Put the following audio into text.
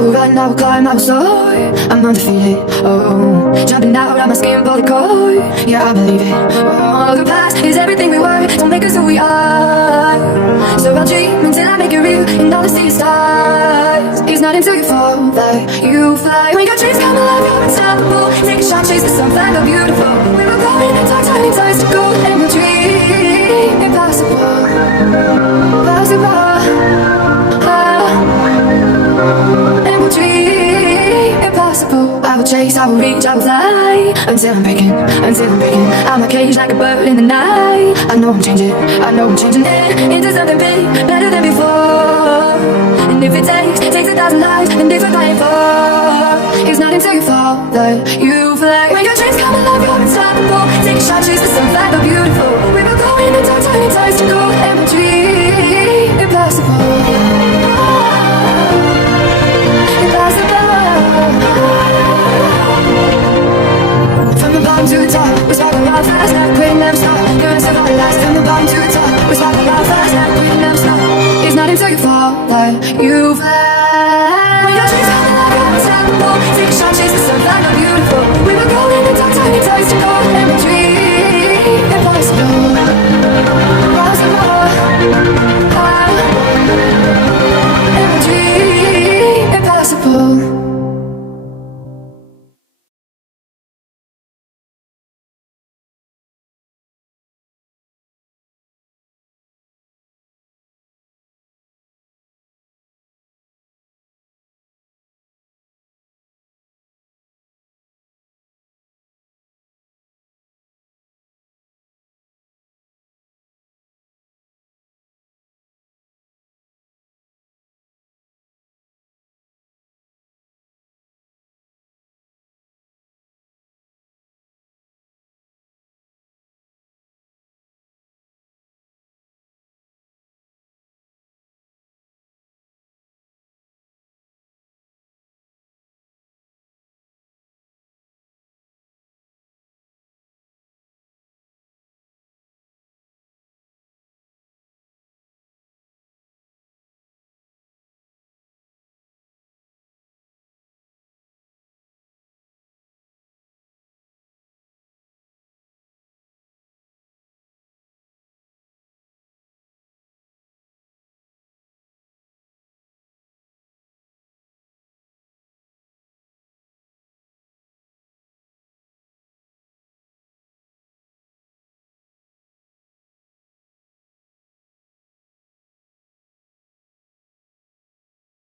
I will run, I will climb, I will soar. I'm undefeated, oh. Jumping out of my skin, pull the cord. Yeah, I believe it, oh. The past is everything we were, don't make us who we are. So I'll dream until I make it real, and all the sea stars. It's not until you fall that you fly. When your dreams come alive, you're unstoppable. Take a shot, chase the sun, fly, go beautiful. We will go in the dark, turning ties to gold. And we'll dream impossible, possible. And we'll dream impossible. I will chase, I will reach, I will fly until I'm breaking, until I'm breaking. I'm a cage like a bird in the night. I know I'm changing, I know I'm changing it into something big, better than before. And if it takes 1,000 lives, and if we're fighting for, it's not until you fall that you fly. When your dreams come alive, you're unstoppable. Take a shot, chase the sun, fly, go beautiful. We will go in the dark, turning ties to gold. And we'll dream impossible. From the bottom to the top, we're sparking wild fast, not quitting, never stop. You're gonna survive the last. From the bottom to the top, we're sparking wild fast, not quitting, never stop. It's not until you fall that you fly. When your dreams come alive, you're unstoppable. Take a shot, chase the sun, fly, go beautiful. We will go in the dark, turning ties to gold. And we'll dream impossible, possible.